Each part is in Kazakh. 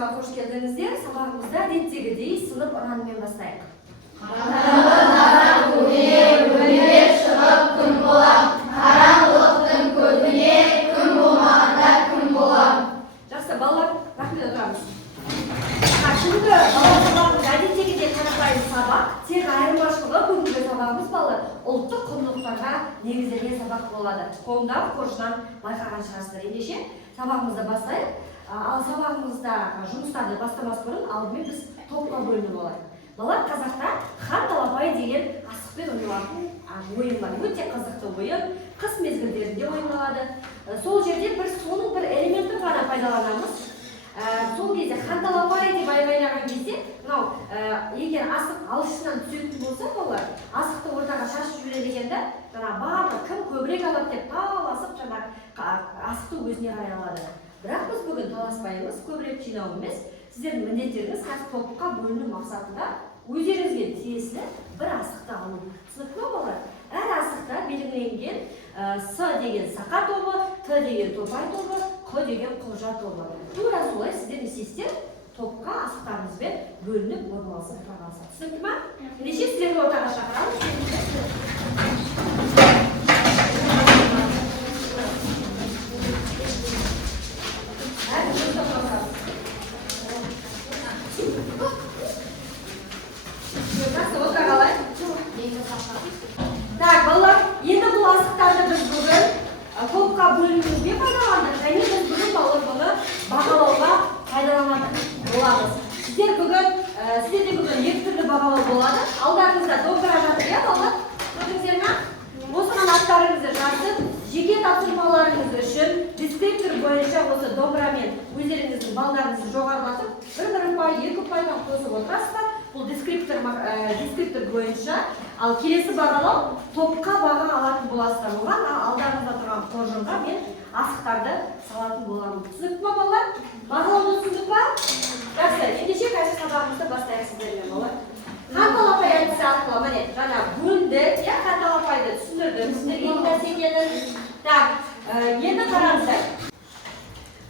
сабағымызға қош келдіңіздер. Сабағымызда әдеттегідей сынып ұранымен бастайық. Қараңғыдан көне шығып күн болам, қараңғылықтың көбіне күн болмағанда күн болам. Жақсы, балалар, рахмет, отырамыз. Şimdi бала сабағымыз әдеттегідей қарапайым сабақ, тек айырмашылығы бүгінгі сабағымыз балалар ұлттық құндылықтарға негізделген сабақ болады. Қолымдағы қоржыннан байқаған шығарсыздар. Ендеше сабағымызды бастайық. Ал сабағымызда жұмыстарды бастамас бұрын алдымен біз топқа бөлініп алайық. Балалар, қазақта хан талапай деген асықпен ойналатын ойын бар. Өте қызықты ойын, қыс мезгілдерінде ойналады. Сол жерде біз соның бір элементін ғана пайдаланамыз. Сол кезде хан талапай деп айғайлаған кезде, егер асық алшысынан түсетін болса, балалар асықты ортаға шашып жібере дегенде, барлығы кім көбірек алады деп таласып асықты өзіне қарай алады. Бірақ біз бүгін таласпаймыз, көбірек жинау емес. Сіздердің міндеттеріңіз қазір топқа бөліну мақсатында өздеріңізге тиесілі бір асықты алу. Түсінікті ме балалар? Әр асықта белгіленген С деген сақа тобы, Т деген топай тобы, Қ деген құлжа тобы. Тура солай сіздер есестер топқа асықтарыңызбен бөлініп орналасып тұрғанса. Түсінікті ме? Ендеше сіздерді ортаға шақырамыз. Так, балалар, енді бұл асықтарды біз бүгін топқа бөлінуге пайдаландық. Және біз бүгін балалар бұны бағалауға пайдаланатын боламыз. Сіздерде бүгін екі түрлі бағалау болады. Алдарыңызда домбыра жатыр, иә балалар? Көрдіңіздер ме? Осыған аттарыңызды жазып, жеке тапсырмаларыңыз үшін дескриптор бойынша осы домбырамен өздеріңіздің балдарыңызды жоғарылатып, бір ұпай, екі ұпайдан қосып отырасыздар. Бұл дескриптор бойынша. Ал келесі бағалау топқа баға алатын боласыздар. Оған алдарыңызда тұрған қоржынға мен асықтарды салатын боламын. Түсінікті ме балалар? Бағалауды түсіндік па? Жақсы, ендеше қазір сабағымызды бастайық сіздермен балалар. Хан талапай әдісі арқылы міне жаңа бөлді, хан талапайды түсіндірдім. Сіздерге не нәрсе екенін. Так, енді қараңыздар.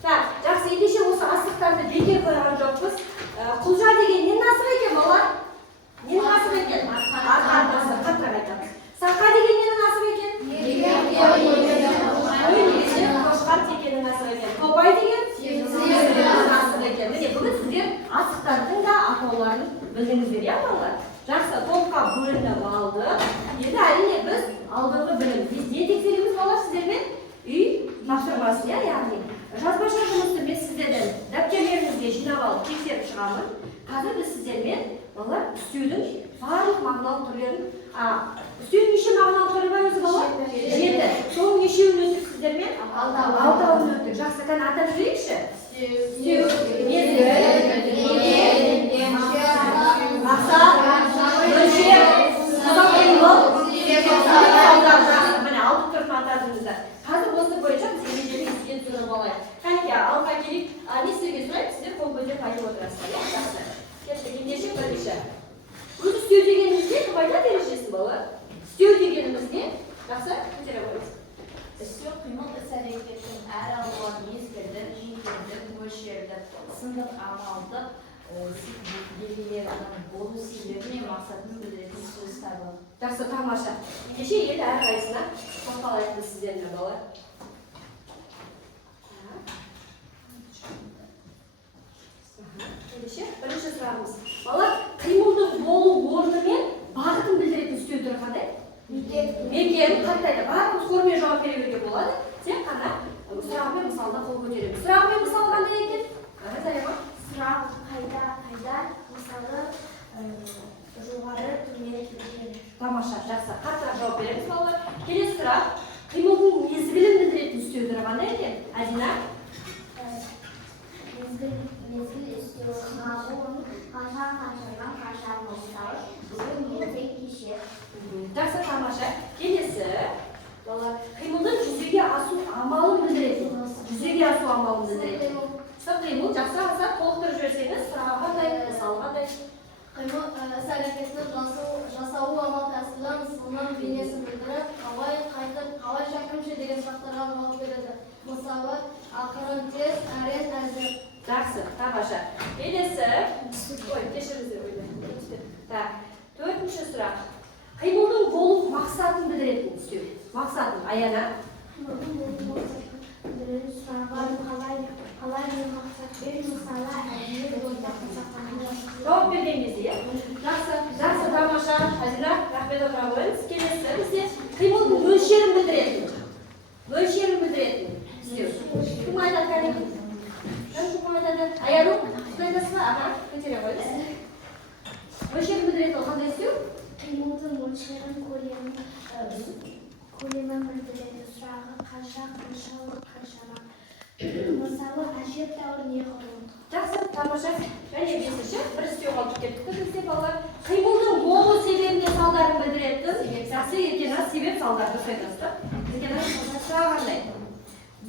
Так, жақсы, ендеше осы асықтарды бекер қойған жоқпыз. Құлжа деген ненің асығы екен балалар? Ненің асығы екен? Арқан асығы, қаттырақ айтамыз. Сақа деген ненің асығы екен? Қошқар текенің асығы екен. Топай деген? Асығы екен. Міне бүгін сіздер асықтардың да атауларын білдіңіздер, иә балалар? Жақсы, топқа бөлініп алды. Енді әрине біз алдыңғы білім. Біз не тексереміз балалар сіздермен? Үй тапсырмасын, иә, яғни. Жазбаша жұмысты мен сіздерден дәптерлеріңізге жинап алып тексеріп шығамын. Қазір біз сіздермен балалар үстеудің барлық мағыналық түрлерін, үстеудің неше мағыналық түрі бар өзі балалар? 7. Соның нешеуін өттік сіздермен? 6-ын өттік. Жақсы, кәні атап жүрейікші? Үстеу, мезгіл, мақсат, мөлшер, ұзақ қимыл, міне 6 түрін атадыңыздар. Қазір осы бойынша біз ережені естіген түсініп алайық. Кәнеке, алға келейік, не істеуге сұрайық, сіздер қол көтеріп айтып отырасыздар. Жақсы. Кеттік, ендеше бірінші. Өз үстеу дегеніміз не? Кім айтады ережесін балалар? Үстеу дегеніміз не? Жақсы, көтере қойыңыз. Үстеу қимыл іс-әрекеттің әр алуан мезгілді, жиынтелді, мөлшерді, сындық амалдық белгілерінің болу себебі мен мақсатын білдіретін сөз табы. Жақсы, тамаша. Ендеше енді әрқайсына тоқталайық біз сіздермен балалар. Ендеше бірінші сұрағымыз. Балалар, қимылдың болу орны мен бағытын білдіретін үстеу түрі қандай? Мекен, қаттайды. Бағытын сұрмен жауап бере беруге болады. Тек қана сұрағымен мысалда қол көтереміз. Сұрағымен мысал қандай екен? Зарема? Сұрақ қайда, мысалы жоғары, төмен, Тамаша, жақсы. Қаттырақ жауап береміз балалар. Келесі сұрақ. Қимылдың мезгілін білдіретін үстеу түрі қандай екен? Адина? Мезгіл үстеу қағуын қашан мысалы бүгін ертең кеше. Жақсы, тамаша. Келесі балалар. Қимылдың жүзеге асу амалын білдіретін. Жүзеге асу амалын білдіретін. Қимыл, жақсы аса толықтырып жіберсеңіз, сұраға қандай, мысалы қандай? Қимыл іс-әрекетті жасауы амал тәсілі мысалының бейнесін білдіріп, қалай қайтып, қалай шақырымшы деген сұрақтарға жауап береді. Мысалы, ақырын тез, әрең әзір. Жақсы, тамаша. Келесі. Ой, кешіріңіздер ойда. Так, төртінші сұрақ. Қимылдың болу мақсатын білдіретін істеу. Мақсатын, Аяна. Қимылдың болу мақсатын білдіретін сұрағын қалай бір мақсатпен мысалы әділет ойда қазақтарында. Жауап берген кезде, жақсы, тамаша. Азира, рахмет отыра қойыңыз. Келесі бізде қимылдың мөлшерін білдіретін. Мөлшерін білдіретін істеу. Кім айтады, кәдімгі? Кім айтады? Аяру, сіз айтасыз ба? Аға, көтере қойыңыз. Мөлшерін білдіретін қандай істеу? Қимылдың мөлшерін көлемін білдіреді. Сұрағы қаншама. Мысалы, әжептәуір неғұрлым. Жақсы, тамаша. Және бесінші, бір істеу қалып кеттік бізде балалар. Қимылдың болу себебіне салдарын білдіретін. Жақсы екен, себеп салдарды айтасыз. Екен, сұрақ қандай?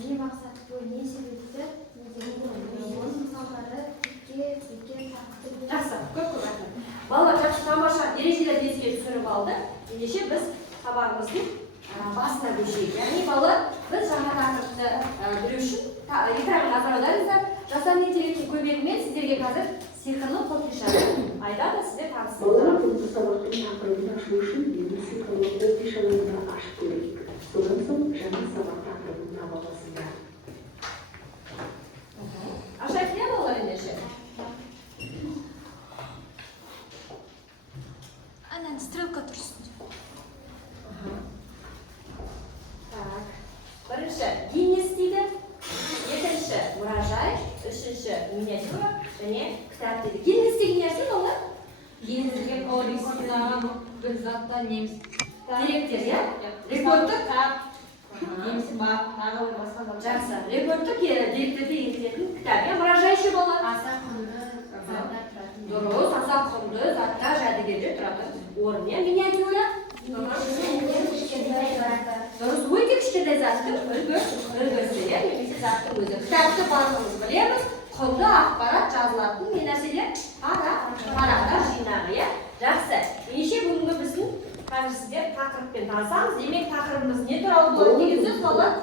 Не мақсаты, не себепті, оның салдары бекер тақты. Жақсы, көп рахмет. Балалар, жақсы, тамаша. Ережелерді еске түсіріп алды. Ендеше біз сабағымыздың басына көшейік. Яғни балалар, біз жаңа тақырыпты білу үшін экранға назар аударыңыздар. Жасанды интеллекттің көмегімен сіздерге қазір сиқырлы қобдишаны айтады, сіздер танысыңыздар. Балалар бұл сабақтың тақырыбын ашу үшін енді сиқырлы қобдишаларды ашып көрейік. Содан соң жаңа сабақ тақырыбын таба аласыңдар. Ашайық не балалар ендеше? Анан стрелка тұрсын. Так, бірінші Гиннес дейді, екінші мұражай, үшінші миниатюра және кітап дейді. Гиннес деген нәрсе балалар? Гиннес деген рекордтағы бір затта неміс. Деректер, иә? Рекордтық Неміс бар, тағы бір басқа зат. жақсы. Рекордтық деректерді еңгізетін кітап, иә? Мұражай ше балалар? Аса құнды заттар тұратын. Дұрыс, аса құнды заттар, жәдігерлер тұратын орын, иә? Миниатюра? Дұрыс, өте кішкентай заттың үлгісі, иә? Немесе заттың өзі. Кітапты барлығымыз білеміз, құнды ақпарат жазылатын не нәрселер? Парақтар жинағы, иә? Жақсы. Ендеше бүгінгі біздің қазір сіздер тақырыппен танысамыз. Демек тақырыбымыз не туралы болады деген сөз балалар?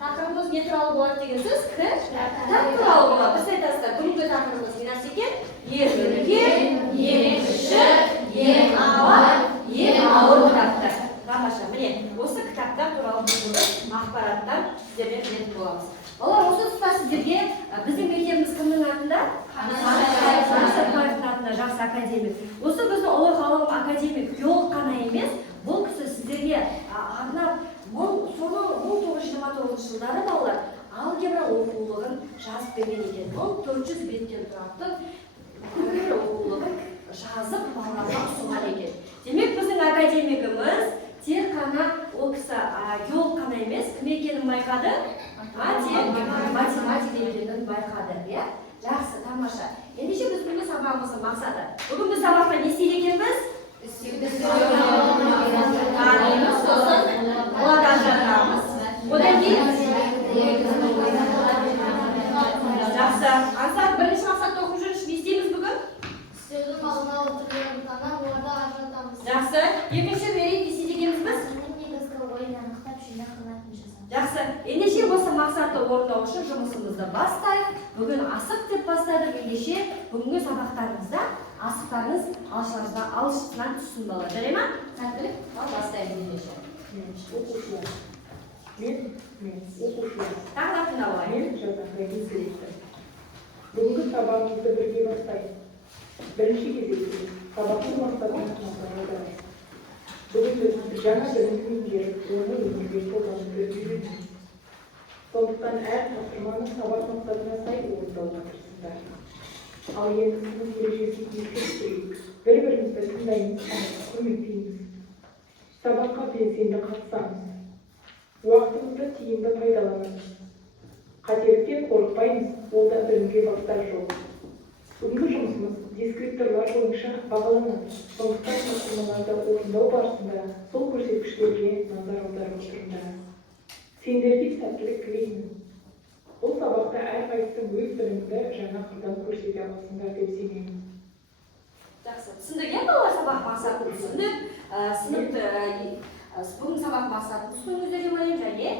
Тақырыбымыз не туралы болады деген сөз? Кітап туралы болады. Біз айтасыздар, бүгінгі тақырыбымыз не нәрсе екен? Ең үлкен, ең кіші, ең ауыр кітаптар. Тамаша, міне, осы кітаптар туралы бүгінгі ақпараттар сіздермен білетін боламыз. Балалар, осы тұста сіздерге біздің мектебіміз кімнің атында? Сәтбаевтың атында, жақсы академик. Осы біздің ұлы ғалым академик геолог қана емес, бұл кісі сіздерге арнап 1929 жылдары балалар алгебра оқулығын жазып берген екен. 1400 беттен тұратын алгебра оқулығын жазып балаларға ұсынған екен. Демек біздің академигіміз тек қана ол кісі геолог қана емес, кім екенін байқады? Математик екенін байқады, иә? Жақсы, тамаша. Ендеше біз бүгінгі сабағымыздың мақсаты. Бүгін біз сабақта не істейді екенбіз? Танымыз, сосын одан жатамыз. Одан кейін? Жақсы. Ансат, бірінші мақсатты оқып жүріш, не істейміз бүгін? Үстелдің алдына түрлерін танап, оларды ажыратамыз. Жақсы. Екінші берейік, не істейді екенбіз біз? Негізгі ойын анықтап жинақ қылатын жасау. Жақсы. Ендеше осы мақсатты орындау үшін жұмысымызды бастайық. Бүгін асық деп бастадық. Ендеше бүгінгі сабақтарымызда асықтарыңыз алшысынан түссін бала. Жарай ма? Сәттілік, бастаймыз ендеше. Оқушылар. Мен оқушылар. Тағы тыңдап алайық. Мен жазақтай директор. Бүгінгі сабағымызды бірге бастайық. Бірінші кезекте сабақтың мақсатын назар аударайық. Бүгін біз жаңа білімді меңгеріп, оны өмірге қолдануды үйренеміз. Сондықтан әр тапсырманы сабақ мақсатына сай орындауға тырысыңдар. Ал енді сынып ережесін ескеріп, бір-бірімізді тыңдаймыз, көмектейміз. Сабаққа белсенді қатысамыз. Уақытымызды тиімді пайдаланамыз. Қателіктен қорықпаймыз, ол да білімге бағдар жол. Бүгінгі жұмысымыз дескрипторлар бойынша бағаланады. Сондықтан тапсырмаларды орындау барысында сол көрсеткіштерге назар аударып отырыңдар. Сендерге сәттілік тілеймін. Бұл сабақта әрқайсысы өз білімді жаңа қырдан көрсете аласыңдар деп сенемін. Жақсы. Түсіндік, иә балалар, сабақ мақсатын түсіндік. Бүгін сабақ мақсатын түсіндіңіздер деп ойлаймын, және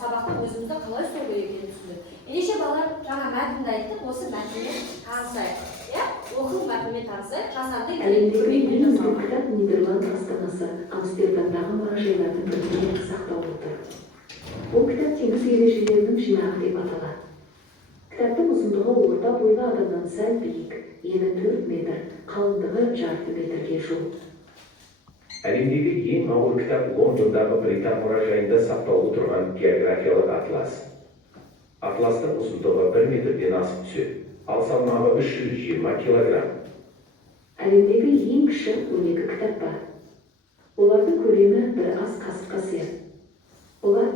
сабақта өзімізді қалай ұстау керек екенін түсіндік. Ендеше балалар, жаңа мәтін мәтінді айттық, осы мәтінмен танысайық. Иә, оқу мәтінмен танысайық. Жасанды Әлемдегі ең үздік кітап Нидерланд астанасы Амстердамдағы мұражайлардың бірінде сақтаулы тұр. Бұл кітап теңіз ережелерінің жинағы деп аталады. Кітаптың ұзындығы орта бойлы адамнан сәл биік, ені 4 метр, қалыңдығы жарты метрге жуық. Әлемдегі ең ауыр кітап Лондондағы Британ мұражайында сақтаулы тұрған географиялық атлас. Атластың ұзындығы 1 метрден асып түседі, ал салмағы 320 килограмм. Әлемдегі ең кіші 12 кітап бар. Олардың көлемі бір ас қасыққа сыяды. Олар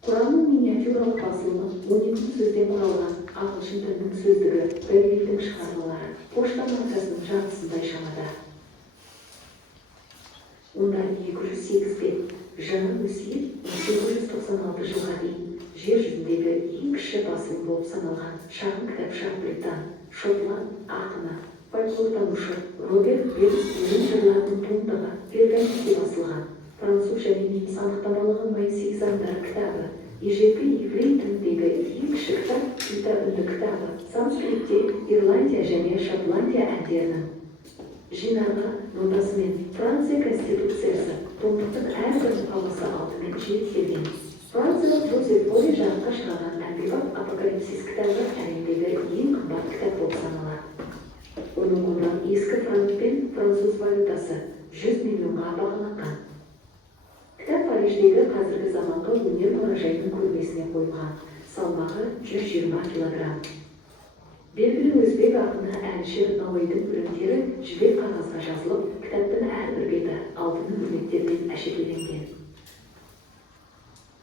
Құранның миниатюралық басылымы, 12 сөзден құралған ағылшын тілінің сөздігі, Брайлидің шығармалары, пошта маркасының жартысындай шамада. Онда 208 бет, жаңа өсиет 1896 жылға дейін жер жүзіндегі ең кіші басылым болып саналған шағын кітапша Британ, Шотланд ақыны, фольклортанушы Роберт Бернстің жырларының туындығы Пергаментте басылған, француз және неміс анықтамалығы Моисей заңдары кітабы, ежелгі еврей тіліндегі ең кіші кітап Пита үнді кітабы, санскритте Ирландия және Шотландия әндерінің жинағы нотасымен Франция Конституциясы, томдықтың әрбір нұсқасы алтымен жиектелген. Францияның Жозеф Боре жарыққа шығарған әмбебап апокалипсис кітабы әлемдегі ең қымбат кітап болып саналады. Оның құны ескі франк пен француз валютасы 100 миллионға бағаланған. Кітап Париждегі қазіргі заманғы өнер мұражайының көрмесіне қойылған, салмағы 120 килограмм. Белгілі өзбек ақыны әнші Науайдың өлеңдері жібек қағазға жазылып, кітаптың әрбір беті алтын өрнектермен әшекейленген.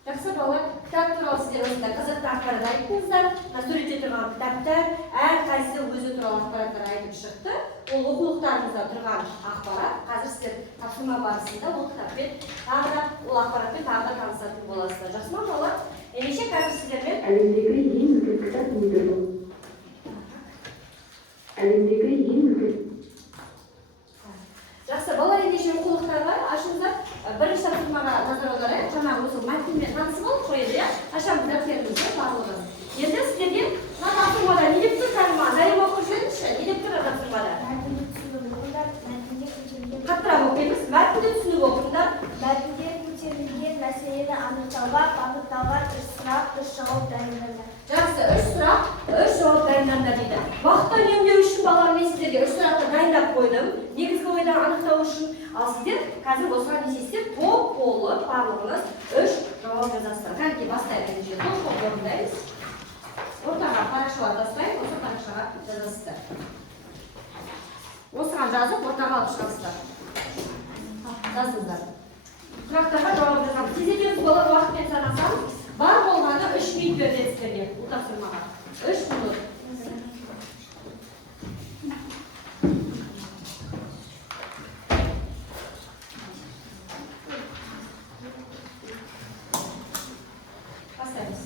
Жақсы балалар, кітап туралы сіздер осында қызықты ақпарат айттыңыздар. Суретте тұрған кітаптар әрқайсысы өзі туралы ақпараттар айтып шықты. Ол оқулықтарыңызда тұрған ақпарат. Қазір сіздер тапсырма барысында ол кітаппен тағы да ол ақпаратпен тағы да танысатын боласыздар. Жақсы ма балалар? Ендеше қазір сіздермен Әлемдегі ең үлкен кітап Нидерланд. Әлемдегі ең үлкен. Жақсы, балалар ендеше оқулықтарға ашыңыздар. Бірінші тапсырмаға назар аударайық. Жаңағы осы мәтінмен танысып алып қойды, иә? Ашамыз дәптерімізді барлығын. Енді сіздерге мына тапсырмада не деп тұр кәдімгі? Зарем оқып жүріңізші, не деп тұр тапсырмада? Қаттырақ оқимыз. Мәтінді түсініп оқыңдар. Мәтінде көтерілген мәселені анықтауға бағытталған 3 сұрақ, 3 жауап дайындаңдар. Жақсы, 3 сұрақ, 3 жауап дайындаңдар дейді. Уақытты үнемдеу үшін балалар мен сіздерге 3 сұрақты дайындап қойдым. Негізгі ойды анықтау үшін. Ал сіздер қазір осыған не істейсіздер? Топ болып барлығыңыз 3 жауап жазасыздар. Кәнекей бастайық ендеше. Топ орындаймыз. Ортаға парақшалар тастайық, осы парақшаға жазасыздар. Осыған жазып, ортаға алып шығасыздар. Жазыңыздар. Сұрақтарға жауап жазамыз. Тездетеміз балалар уақытпен санасаңыз, бар болғаны 3 минут береді сіздерге бұл тапсырмаға. 3 минут. Бастаймыз.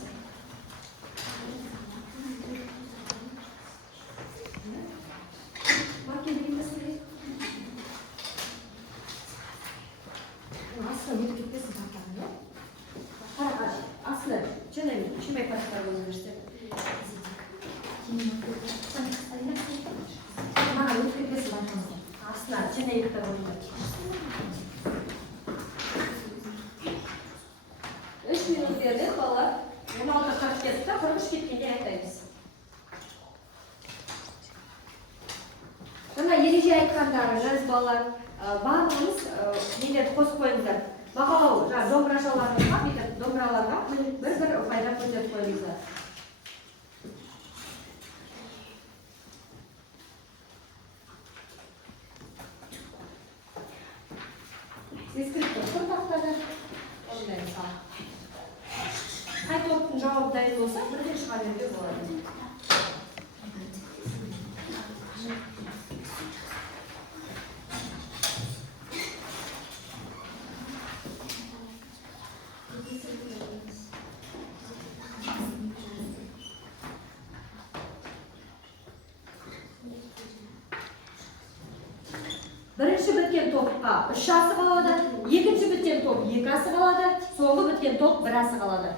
Aslı bir gitmesin zaten. Aslı, canım, şu mekaniklere bulunursun. Bana bir gitmesin zaten. Aslı, canım, yıkta bulunur. 3 minut verdik valla. 16:47'de 43 bitkiyle ayaktayız. Жаңа ереже айтқандарыңыз балалар барлығыңыз нелерді қосып қойыңыздар. Бағалау, домбырашаларыңызға, бүйтіп домбыраларға бір пайда көтеріп қойыңыздар. Ескіріп тұр тақтада. Орындаймыз. Қай топтың жауабы дайын болса, бірден шыға беруге болады. Бірінші біткен топқа 3 асық алады, екінші біткен топ 2 асық алады, соңғы біткен топ 1 асық алады.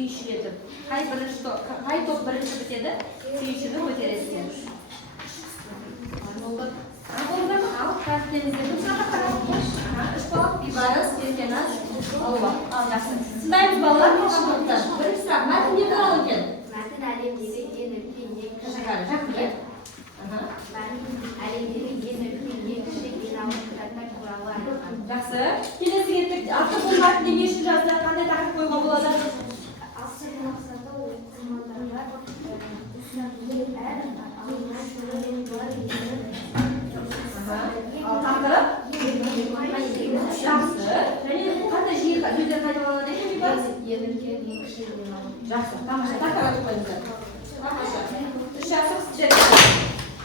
сүйіншілі етіп. Қай топ бірінші бітеді, сүйіншіні көтересіздер. Ал, кәсіптеріңіздер. Бұшыға қарап. Үш бала, бейбарыс, еркеназ, алуа. Ал, жақсы. Сындаймыз балалар, қошымықты. Бірінші сұрақ, мәтін не туралы екен? Мәтін әлемдегі ең үлкен ең кіші. Жақсы. Әлемдегі ең үлкен ең кіші ең ауыр кітаптар туралы айтылған. Жақсы. Келесі кеттік. Автор бұл мәтінде не үшін жазды? Қандай тақырып қоюға болады? Автор мақсаты оқырмандарға түсініктер әр алынған Ал тақырып? Жақсы. Және қандай жиі сөздер қайталанады екен? Ең үлкен, ең кіші ең ауыр. Жақсы. Тамаша. Тақырып айтып қойыңыздар. Тамаша. Үш жақсы сіздер.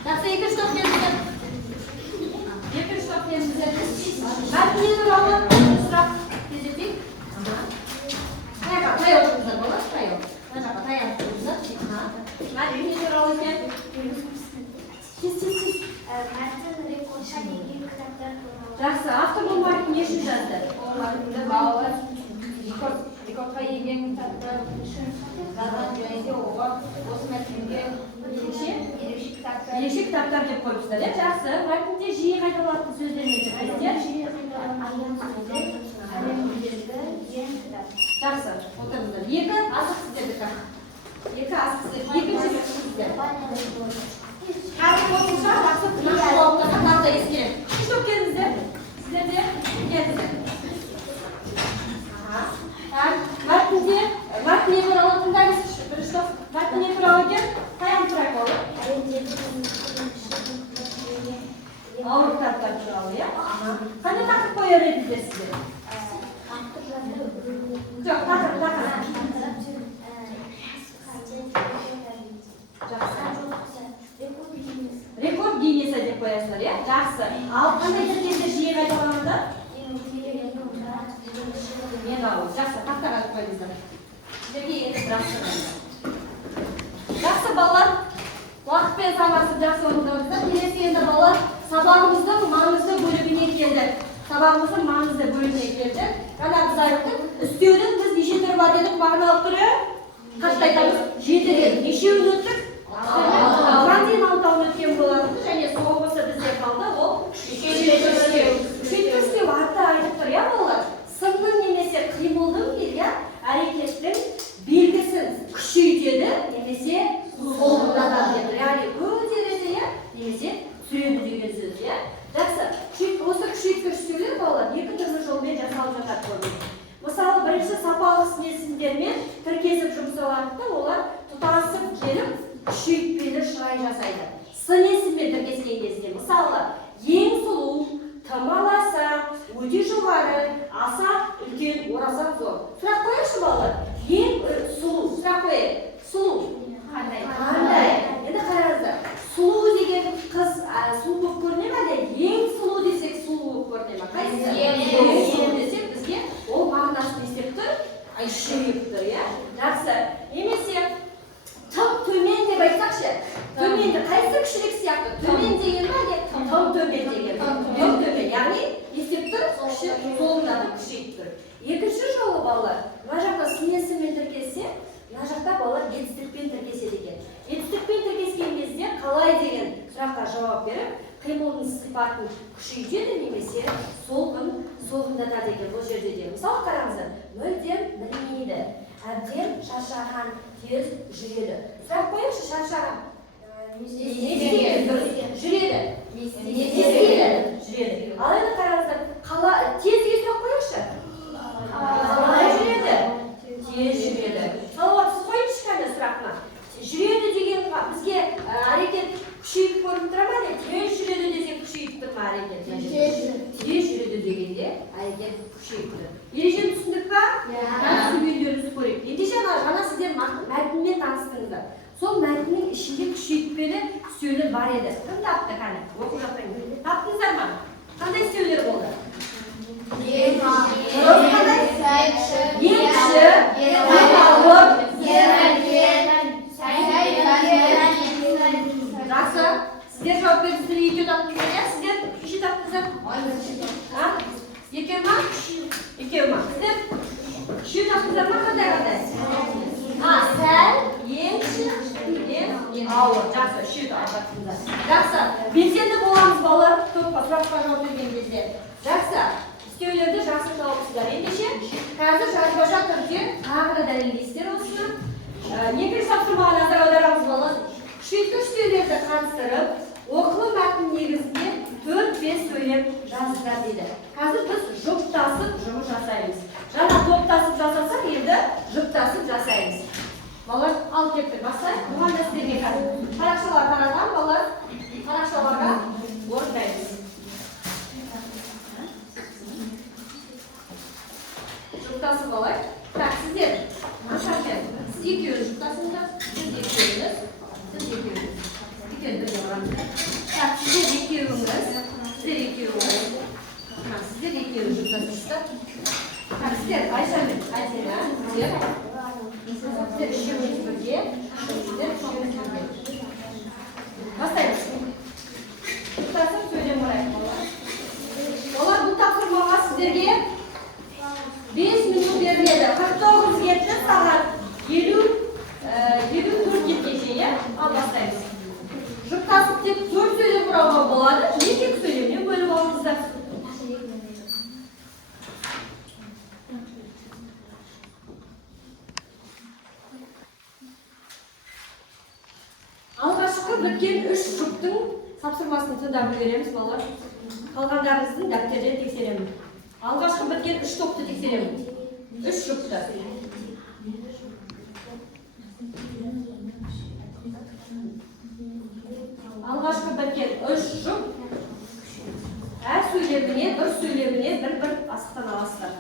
Жақсы, екінші топ келіңіздер. Екінші топ келіңіздер. Мәтін не туралы сұрақ кездесейік. Таяққа таяу тұрыңыздар болады, таяу. Мына жаққа таяу тұрыңыздар. Мәтін не туралы екен? Мәтін рекордқа дейінгі кітаптар туралы. Жақсы, автор бұл мәтін не үшін жазды? Олардың балалар рекордқа енген кітаптар үшін жазған және де оған осы мәтінге ерекше кітаптар. Ерекше кітаптар деп қойыпсыздар, иә? Жақсы. Мәтінде жиі қайталанатын сөздер не деп Жақсы, отырыңыздар. Екі асық сіздердікі. Екі асық сіздердікі. Екінші сіздер. Қазір қосымша жақсы нақ жауаптарға тағы ескерем. Үш топ келіңіздер. Сіздер де келіңіздер. Мәтін не туралы тыңдаймыз. Бірінші топ. Мәтін не туралы екен? Қаян тұрайық олы? Ауыр кітаптар туралы, иә? Қандай тақырып қояр едіңіздер сіздер? Жоқ, тақырып. Рекорд гиннесі деп қоясыздар, иә? Жақсы. Ал қандай тіркестер жиі қайталанады? Мен ауыз. Жақсы, тақтаға айтып қойыңыздар. Сіздерге енді жақсы. Жақсы балалар, уақытпен сабақты жақсы орындаудыңыздар. Келесі енді балалар, сабағымыздың маңызды бөлігіне келдік. Сабағымыздың маңызды бөлігіне келдік. Ғана біз айттық, үстеудің біз неше түрі бар дедік, мағыналық түрі? Қашта айтамыз? 7-ден. Нешеуін өттік? Оған дейін 6-ын өткен болатын және соңғысы бізде қалды, ол үшейткі үстеу. Үшейткі үстеу аты айтып тұр, иә балалар? Сынның немесе қимылдың әрекеттің белгісін күшейтеді немесе солғындатады деді. Яғни көтереді, немесе түсіреді деген сөз, иә? Жақсы. Осы күшейткіш үстеулер балалар екі түрлі жолмен жасалып жатады көрінеді. Мысалы, бірінші сапалық снесімдермен тіркесіп жұмсалады, олар тұтасып келіп күшейтпелі шырай жасайды. Снесіммен тіркескен кезде, мысалы, ең сұлу, тым аласа, өте жоғары, аса үлкен, орасан зор. Сұрақ қойыңызшы балалар. Ең сұлу, сұрақ қойайық. Сұлу. Қандай? Енді қараңыздар. Сұлу деген қыз сұлу болып көріне ме? Ең сұлу десек сұлу болып көріне ме? Қайсысы? Ең сұлу десек бізге ол мағынасын естеп тұр, айшырып тұр, иә? Жақсы. Немесе тым төмен деп айтсақшы. Төменді қайсы кішірек сияқты? Төмен деген ба? Тым төмен деген. Тым төмен. Яғни естеп тұр, солыңдатып күшейіп тұр. Екінші жолы балалар, мына жақта снесімен тіркессе, мына жақта балалар етістікпен тіркеседі екен. Етістікпен тіркескен кезде қалай деген сұраққа жауап беріп, қимылдың сипатын күшейтеді немесе солғындатады екен бұл жерде де. Мысалы қараңыздар, мүлдем білмейді, әбден шаршаған, тез жүреді. Сұрақ қойыңызшы, шаршаған. Жүреді. Ал енді қараңыздар, тезге сұрақ қойыңызшы. Қалай жүреді? Тез жүреді. Салауатсыз қойыңызшы кәне сұраққа. Жүреді деген бізге әрекет күшейіп көрініп тұра ма? Тез жүреді десек күшейіп тұр ма әрекет? Тез жүреді дегенде әрекет күшейіп тұр. Ережені түсіндік па? Түсінгендеріңізді көрейік. Ендеше жаңа сіздер мәтінмен таныстыңыздар. Сол мәтіннің ішінде күшейтпелі үстеулер бар еді. Кім тапты кәне? Оқып жатпайын. Таптыңыздар ма? Қандай үстеулер болды? Ең жақсы. Сіздер жауап бердіңіздер, екеу таптыңыздар, иә? Сіздер неше таптыңыздар? Екеу ма? Екеу ма? Сіздер үшеу таптыңыздар ма? Қандай? Ауыр, жақсы, үшеуді айтатында. Жақсы, белсенді боламыз балалар, топқа сұраққа жауап берген кезде. Жақсы, істеулерді жақсы тауыпсыздар. Ендеше, қазір жазбаша түрде тағы да дәлелдейсіздер осыны. Екінші тапсырмаға назар аударамыз балалар. Күшейткі істеулерді қатыстырып, оқылым мәтін негізінде 4-5 сөйлем жазыңдар дейді. Қазір біз жұптасып жұмыс жасаймыз. Жаңа топтасып жасасақ, енді жұптасып жасаймыз. Балалар, ал кеттік, бастайық. Бұған да сіздерге қазір парақшалар таратам, балалар. Парақшаларға орындаймыз. Жұптасып алайық. Так, сіздер, Машакен, сіз екеуіңіз жұптасыңдар, сіз екеуіңіз. Екеуін бірге орамыздар. Так, сіздер екеуіңіз. Сіздер екеуіңіз жұптасыңыздар. Так, сіздер, Айша мен Айсена, сіздер үшеуіңіз бірге, сіздер үшеуіңіз бірге. Бастаймыз. Жұптасып сөйлем орайық. Олар бұл тапсырмаға сіздерге 5 минут беріледі. 49 кетті сағат 54 кеткенше, ал бастаймыз. Жұптасып тек 4 сөйлем құрауға болады, не тек сөйлемнен бөліп алыңыздар. Алғашқы біткен 3 жұптың тапсырмасын тыңдап үлгереміз, балалар. Қалғандарыңыздың дәптерден тексеремін. Алғашқы біткен 3 топты тексеремін. 3 жұпты. Алғашқы біткен 3 жұп. Әр сөйлеміне, бір сөйлеміне бір асықтан аласыздар.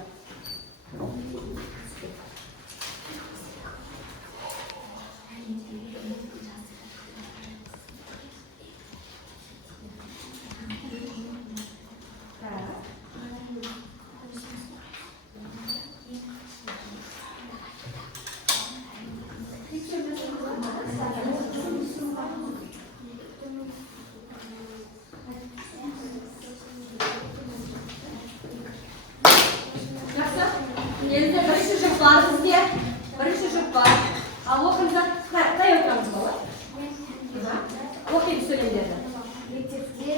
Elimizde birisi жұп бар бізде. Бірінші жұп бар. Ал оқыңыздар, қай отырамыз балалар? Оқимыз сөйлемдерді. Мектепте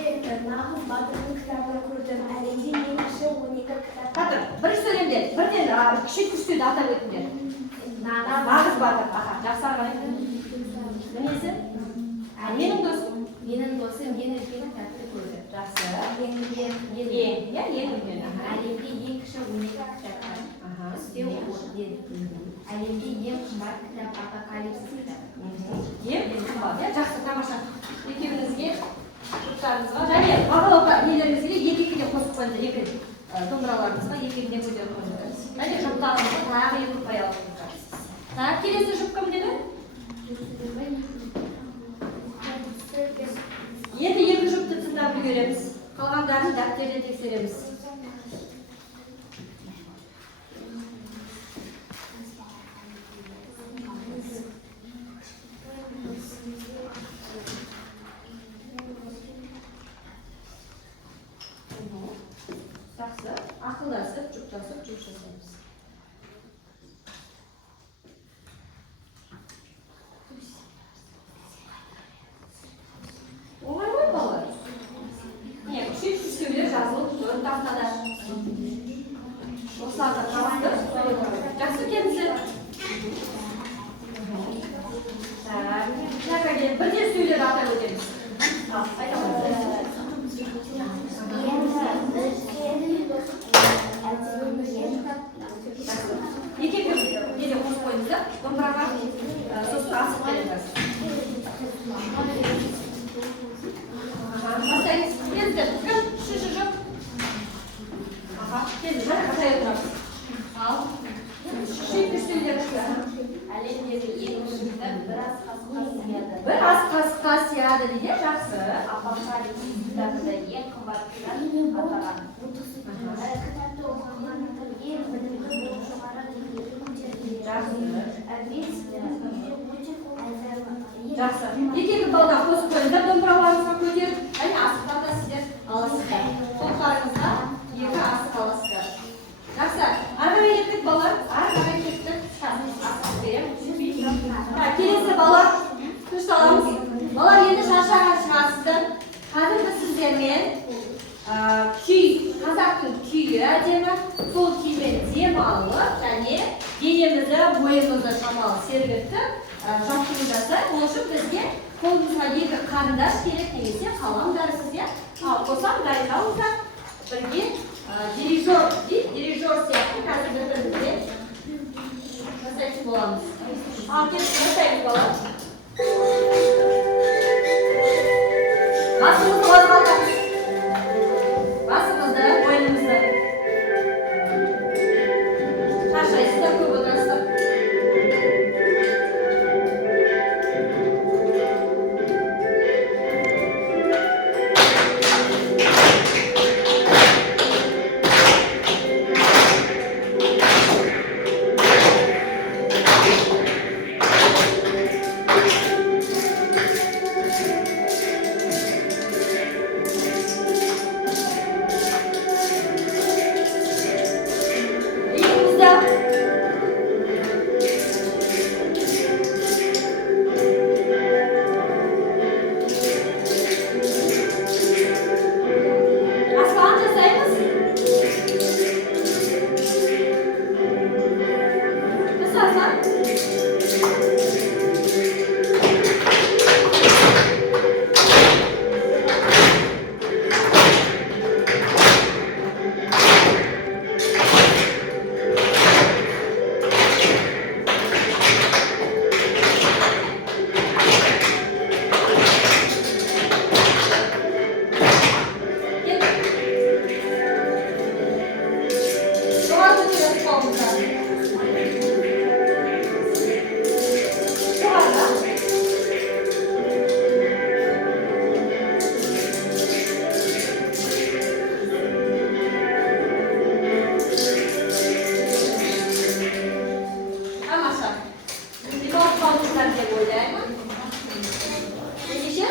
Нағыз Батырдың кітабын көрдім. Әлемде ең кіші 12 кітап. Батыр, бірінші сөйлемде бірден күшейткіштеуді атап өтіңдер. Нағыз Батыр. Жақсы ағай. Мінесі? Менің досым. Менің досым ең үлкен кітапты көрді. Жақсы. Ең үлкен. Әлемде ең кіші 12 кітап бар. Үстеу оқыды. Әлемде ең қымбат кітап Апокалипсис кітап. Ең қымбат. Жақсы, тамаша. Екеуіңізге жұптарыңызға және бағалауға нелеріңізге екі-екіден қосып қойыңыздар. Екі домбыраларыңызға екі-екіден көтеріп қойыңыздар. Және жұптарыңызға тағы екі ұпай алыңыздар. Так, келесі жұп кім деді? Енді екі жұпты тыңдап үлгереміз. Қалғандарын дәптерден тексереміз. Жақсы, ақылдасып, жұптасып, жұмыс жасаймыз. Оңай ғой балалар? Не, күшейткі істеулер жазылып тұр тақтада. Осыларды қарастыр. Жақсы келіңіздер. Бірден сөйлер атап өтеміз. Екі-екі неде қосып қойыңыздар. Домбыраға сосын асып келіңіз. Бастаймыз. Келіңіздер. Кім? Үшінші жұп. Келіңіздер. Қатай отырамыз. Ал. Күшейткі сөйлер. Әлемдегі ең үлкен кітап бір ас қасыққа сияды. Бір ас қасыққа сияды дейді. Жақсы. Апокалипсис кітабында ең қымбат кітап атаған. Кітапты оқығаннан ең білімді болып жоғары деңгейге көтерілді. Жақсы. Екі-екі балдан қосып қойыңыздар, домбыраларыңызға көтеріп, және асықтан да сіздер аласыздар. Топтарыңызға екі асық аласыздар. Жақсы. Ары қарай кеттік балалар. Ары қарай кеттік. Асық беремін. Келесі балалар. Күш аламыз. киюге әдемі, сол киіммен демалып, және денемізді, бойымызды шамалы сергітті жаттығу жасап, ол үшін бізге қолымызға 2 қарындаш керек немесе қалам дәрісіз, иә? Ал қосам дайындалыңыздар, бірге дирижер дейді, дирижер сияқты қазір бір-бірімізбен жасайтын боламыз. Ал келіп жасаймыз бала. Басымызды қозғалтамыз. Басымызды, мойнымызды. Шаршайсыздар, көп отырасыздар.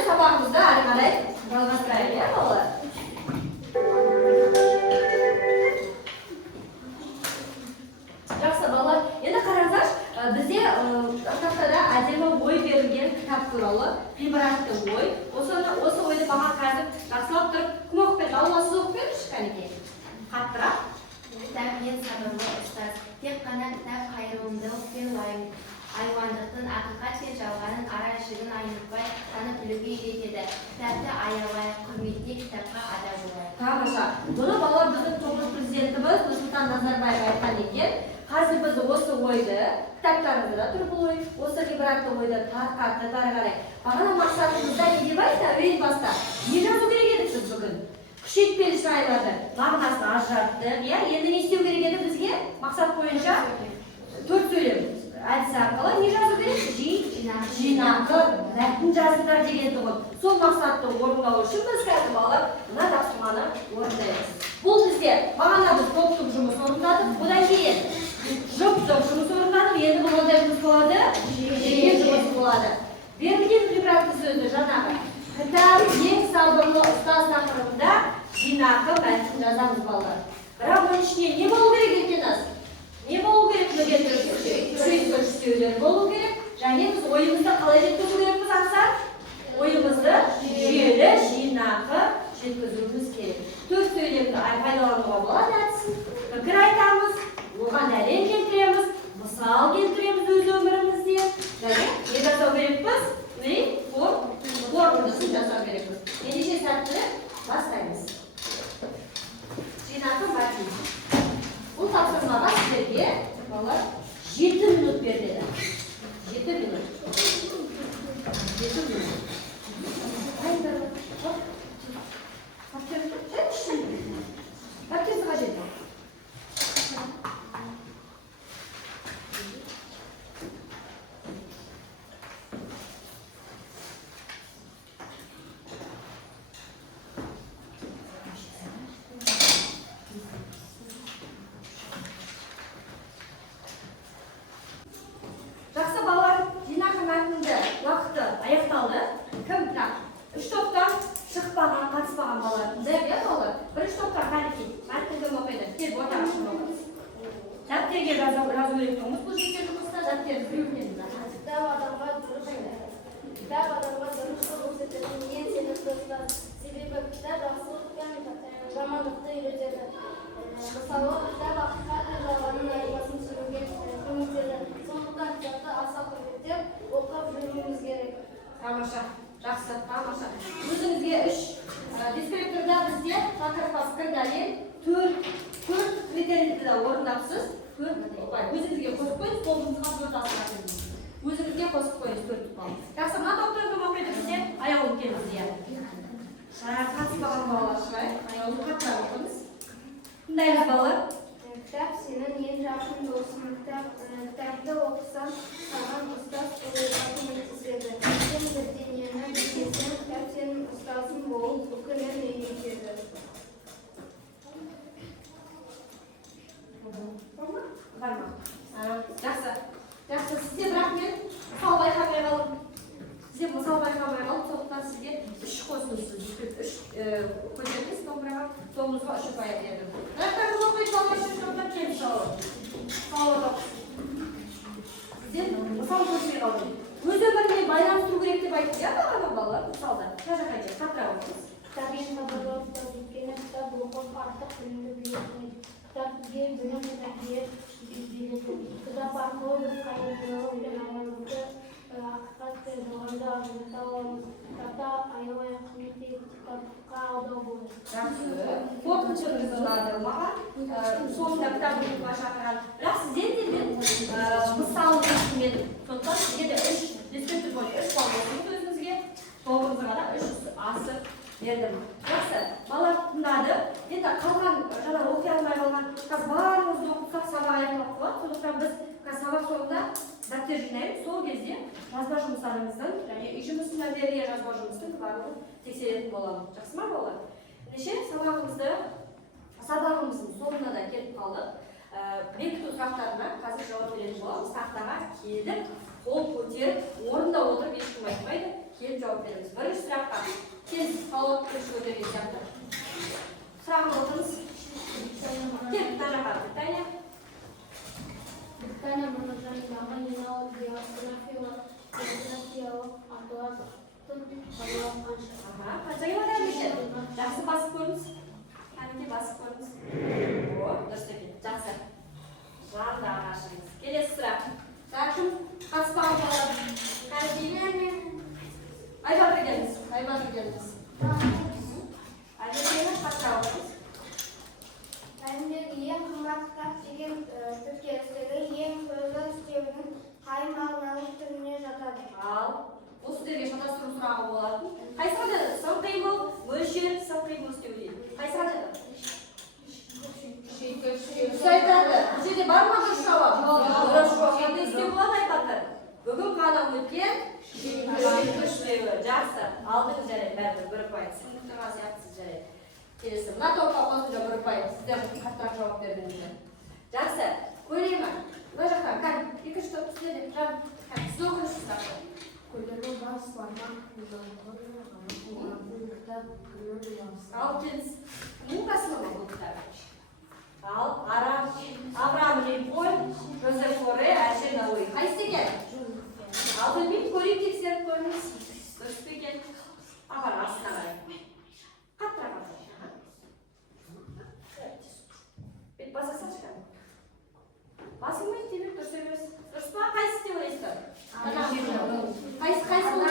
Сабағымызды әрі қарай жалғастырайық, иә балалар? Жақсы балалар, енді қараңыздар, бізде тақтада әдемі ой берілген кітап туралы ғибратты ой. Осы ойды маған қазір жақсылап тұрып, кім оқып берді? Алласыз оқып беріңізші, кәнекей. Қаттырақ. Кітап ең сабырлы ұстаз. Тек қана кітап қайырымдылық пен айуандықтың ақиқат пен жалғанның ара жігін айнытпай танып білуге үйретеді. Кітапты аялайық, құрметте кітапқа ада болайық. Тамаша. Бұны балалар біздің тұңғыш президентіміз Нұрсұлтан Назарбаев айтқан екен. Қазір біз осы ойды, кітаптарымызда тұр бұл ой, осы ғибратты ойды тарқатып ары қарай. Бағана мақсатымызда не деп айтты? Әуел баста. Не жазу керек еді біз бүгін? Күшейтпелі шайырларды мағынасын ажыраттық, иә? Енді не істеу керек еді бізге? Мақсат бойынша 4 сөйлем әдісі арқылы не жазу керек? Жинақы, мәтін жазыңдар деген тұғын. Сол мақсатты орындау үшін біз қазір балалар мына тапсырманы орындаймыз. Бұл бізде бағана біз топтық жұмыс орындадық, бұдан кейін жұптық жұмыс орындадық, енді бұл қандай жұмыс болады? Жеке жұмыс болады. Берілген ғибратты сөзді жаңағы кітап ең сабырлы ұстаз тақырыбында жинақы мәтін жазамыз балалар. Бірақ оның ішіне не болу керек екен? Не болу керек? Күшейтпелер болу керек. Және біз ойымызды қалай жеткізу керекпіз, Ақсар? Ойымызды жүйелі, жинақы жеткізуіміз керек. 4 сөйлемді пайдалануға болады әдісін. Пікір айтамыз, оған дәлел келтіреміз, мысал келтіреміз өз өмірімізде. Және не жасау керекпіз? Қорытындысын жасау керекпіз. Ендеше сәттілік бастаймыз. Жинақы мәтін. Бұл тапсырмаға сіздерге балалар 7 минут беріледі. 7 минут. 7 минут. Паптеріңізді қажет бар. Жақсы балалар, жинақы мәтінді уақыты аяқталды. Кім так? 3 топтан шықпаған, қатыспаған балалар. Иә балалар? Бірінші топтан қанекей. Мәтін кім оқиды? Тек ортаға шығып оқиды. Дәптерге жазу керек тұрмыз бұл жеке жұмыста. Дәптерді біреуінен. Кітап адамға дұрыс көрсететін ең сенімді ұстаз. Себебі кітап жақсылық пен жамандықты үйретеді. аса құрметтеп оқып жүруіміз керек. Тамаша, жақсы, тамаша. Өзіңізге үш дискрипторда бізде тақырыпқа пікірден төрт критерийді орындапсыз. Өзіңізге қосып қойыңыз, қолыңызға төрт асырасыз. Өзіңізге қосып қойыңыз төрт бал. Жақсы, мына топтың кім оқиды бізде? Аяулым келіңіз, иә. Қатыспаған балалар шығайық. Аяулым қаттар оқыңыз. Тыңдаймыз балалар. Кітап сенің ең жақын досың. Кітапты оқысаң, саған ұстаз болуға көмектеседі. Сен бірдеңені білмесең, кітап сенің ұстазың болып бүкілін үйретеді. Барма. Жақсы. Жақсы, сізде бірақ мен мысал байқамай қалдым. Сізде мысал байқамай қалдым, сондықтан сізге үш қосыңыз. Үш көтеріңіз домбыраға, соңыңызға үш ұпай бердім. Аяқтар бұл оқиды балалар үшін топтан келіп шығалым. Сізде мысал көрсей қалдым. Өз өміріне байланыстыру керек деп айтты, иә балалар? Мысалда, мына жаққа жер, қаттырақ оқыңыз. Кітаппен хабарлап өйткені кітап оқып артық білімді білетін. Кітап бізге білім мен тәрбие береді. Кітап арқылы біз қайырымдылық пен амандықты, ақиқат жоғарыда ажырата аламыз. Кітапта аямай қызмет етіп кітапқа алдау болады. Жақсы. Қорқынышыңыз ұнады маған. Соңында кітабын шақырған. Бірақ сізден де мен мысалы естімедім. Сондықтан сізге де үш дискриптор бойынша үш балл бердім өзіңізге. Тоғызға да үш асып бердім. Жақсы. Балалар тыңдады. Енді қалған жаңа оқи алмай қалған қазір барлығымызды оқытсақ сабақ аяқталып қалады. Сондықтан біз сабақ соңында дәптер жинаймыз. Сол кезде жазба жұмыстарыңыздың және үй жұмысында берілген жазба жұмыстың барлығын тексеретін боламыз. Жақсы ма балалар? Ендеше сабағымыздың соңына да келіп қалдық. Бекіту сұрақтарына қазір жауап беретін боламыз. Тақтаға келіп, қол көтеріп, орында отырып ешкім айтпайды. Келіп жауап береміз. Бірінші сұраққа келіңіз, қалып көш көтерген сияқты. Сұрағын оқыңыз. Келіп, мына жаққа Таня. Таня мұнажандағы жинау географиялық аппараттың қалауы қанша? Қанша килограмм екен? Жақсы басып көріңіз. Кәнекей басып көріңіз. О, дұрыс екен. Жақсы. Жанды ағашыңыз. Келесі сұрақ. Кім қатыспаған балалар? Кәнекей. Айбатыр келіңіз. Айбатыр қатыра отырыңыз. Әлемдегі ең қымбат кітап деген тіркестегі ең сөзі үстемінің қай мағыналық түріне жатады? Ал, бұл сіздерге шатастыру сұрағы болатын. Қайсыға деді? Сын қимыл, мөлшер, сын қимыл істеу дейді. Қайсыға деді? Үш айтады. Бұл жерде бар ма дұрыс жауап? Дұрыс жауап. Енді істеу болады Айбатыр. Бүгін ғана өткен үштеуі. Жақсы. Алдыңыз жарайды. Бәрібір бір ұпай. Сіңіп тұрған сияқтысыз жарайды. Келесі. Мына топқа қосымша бір ұпай. Сіздер қаттырақ жауап бердіңіздер. Жақсы. Көреймін. Мына жақтан. Кән, екінші топ сіздерде. Сіз оқыңызсыз тақы. Көлдері бас бармақ кітап Ал келіңіз. Мен басыма бұл кітап. Ал Авраам Линкольн, Жозеф Форе, Әлшер Науи. Қайсы екен? Ал білмеймін, көрейік тексеріп көріңіз. Дұрыс па екен? Апар, астына қарай. Қаттырақ апар. Бет басасаңшы. Басылмайды демек дұрыс емес. Дұрыс па? Қайсы деп ойлайсыздар? Қайсы болды?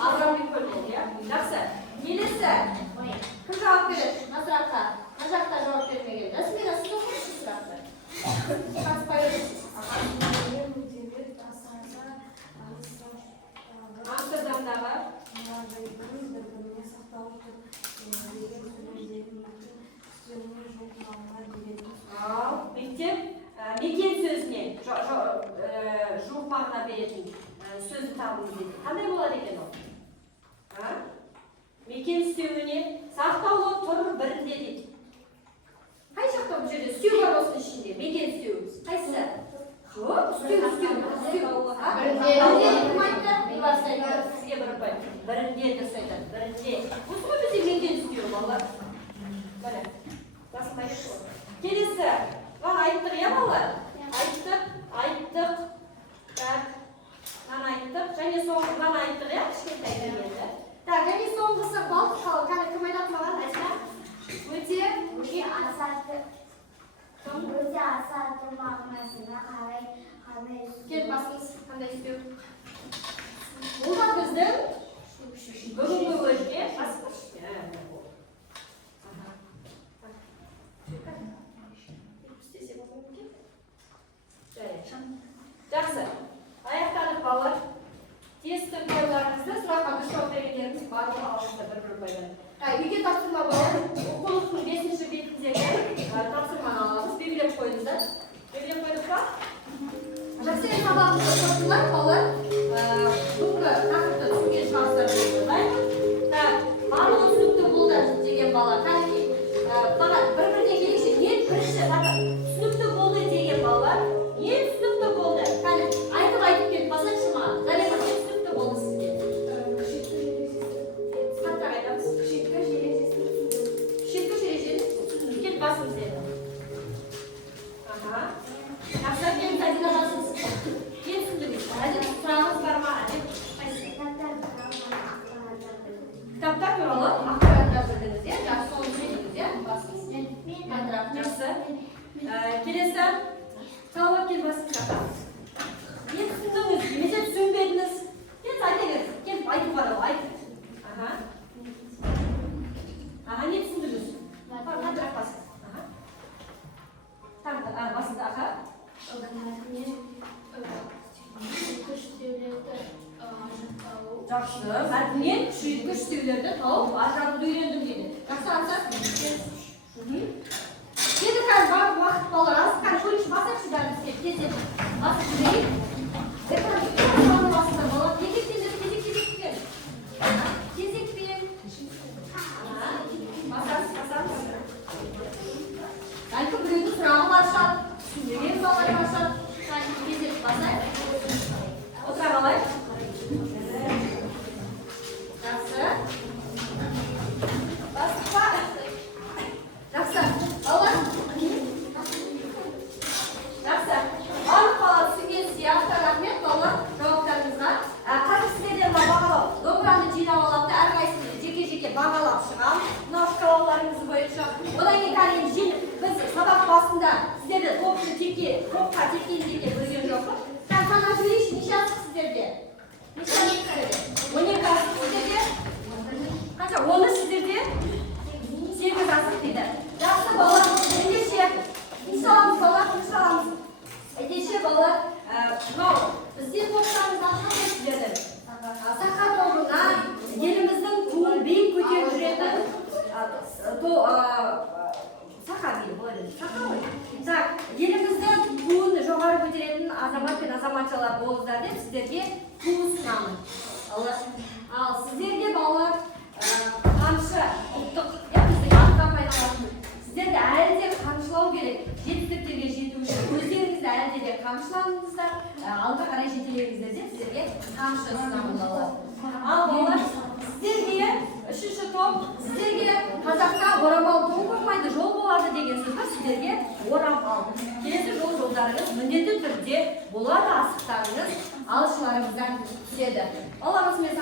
Авраам Линкольн болды, иә? Жақсы. Келесі. Кім жауап береді? Мына сұраққа. Мына жақта жауап бермеген. Жасмина, сіз оқыңызшы сұрақты. Қатыспай өтесіз. Амстердамдағы мектеп мекен сөзіне жуық мағына беретін сөзді табыңыз дейді. Қандай болады екен ол? Мекен үстеуіне сақтаулы тұр бірінде дейді. Қай жақта бұл жерде үстеу бар осының ішінде? Мекен үстеу. Қайсысы? Үстеу. Сізге бір ұпай. Бірінде дұрыс айтады. Бірінде. Осы ғой бізде мекен үстеу балалар. Бәрі. Басылмайды ғой. Келесі. Маған айттық, иә балалар? Айттық. Так. Маған айттық. Және соңғыдан айттық, иә? Кішкентай келді. Так, және соңғысы балтық қалды. Кәні кім айтады маған? Айсына? Өте асаты мағынасына қарай Кел басыңыз. Қандай істеу? Бұл да біздің бүгінгі өрге жақсы. Аяқтадық балалар. Тесті қойларыңызды сұраққа дұрыс жауап бергендеріңіз барлығы алдыңызда бір-бір қойған. Үйге тапсырма балалар. Оқулықтың 5-ші бетіндегі тапсырманы аламыз. Белгілеп қойыңыздар. Белгілеп қойдық па? Жақсы, сабағымызды қосыңдар балалар. Бүгінгі тақырыпты түсінген шығарсыздар деп ойлаймын. Барлығы түсінікті болды деген бала. Кәдімгі бір-біріне келешек. Не бірінші түсінікті болды деген балалар. Не түсінікті болды? Айтып келіп басайықшы маған. Зарема, не түсінікті болды сізге? Қаттақ айтамыз. Шеткі шережені түсіндіріп келіп басымыз деді. Жақсы, келіп Задина басымыз. Келіп түсіндіріңіз. Әдет сұрағыңыз бар ма? Кітаптар туралы ақпарат жаздыңыз, иә? Жақсы, соны сөйледіңіз, иә? Басыңыз. Жақсы. Келесі. Талап кел басыңыз. Не түсіндіңіз? Немесе түсінбедіңіз? Келіп айта беріңіз. Келіп айтып барау, айтып. Не түсіндіңіз? Қандырақ басыңыз. Басыңыз, жақсы. Мәтіннен күшейткіш істеулерді тауып ажыратуды үйрендім дейді. Жақсы, аңсақ? Енді қазір барлық уақыт балалар асыққан көңілші басайықшы бәріміз келіп кездеп басып жүрейік. Экранның басында балалар кезекпен. Басамыз. Бәлкім біреудің сұрағы бар шығар, түсінбеген балалар бар шығар. Кездеп басайық. Отыра қалайық. Жақсы. Бастық па? Жақсы. Балалар. Жақсы. Барлық бала түсінген сияқты. Рахмет балалар жауаптарыңызға. Қазір сіздерден бағалау. Домбыраны жинап алады, әрқайсысы жеке-жеке бағалап шығам. Мынау шкалаларыңыз бойынша. Одан кейін біз сабақ басында сіздерді топқа теке көрген жоқпыз. Санап жіберейікші, неше асық сіздерде? Неше асық сіздерде? 12 асық сіздерде? Қанша? 10 сіздерде? 8 асық дейді. Жақсы балалар, ендеше иншалламыз балалар, иншалламыз. Ендеше балалар, мынау бізден топтарымыздан қандай сіздерді? Сақа тобына еліміздің туын биік көтеріп жүретін Сақа дейді, болады. Сақа ғой. Еліміздің туын жоғары көтеретін азамат пен азаматшалар болыңыздар деп сіздерге ту ұсынамын. Ал сіздерге балалар қамшы ұлттық біздің аңға пайдаланатын. Сіздерді әлі де қамшылау керек. Жетістіктерге жету үшін өздеріңізді әлі де қамшылаңыздар. Алға қарай жетелеріңіздер деп сіздерге қамшы ұсынамын балалар. Ал балалар сіздерге үшінші топ, сіздерге қазақта орамал тоң болмайды, жол болады деген сөз бар. Сіздерге орамал. Келесі жолдарыңыз міндетті түрде болады, асықтарыңыз алшыларыңыздан түседі. Балалар осымен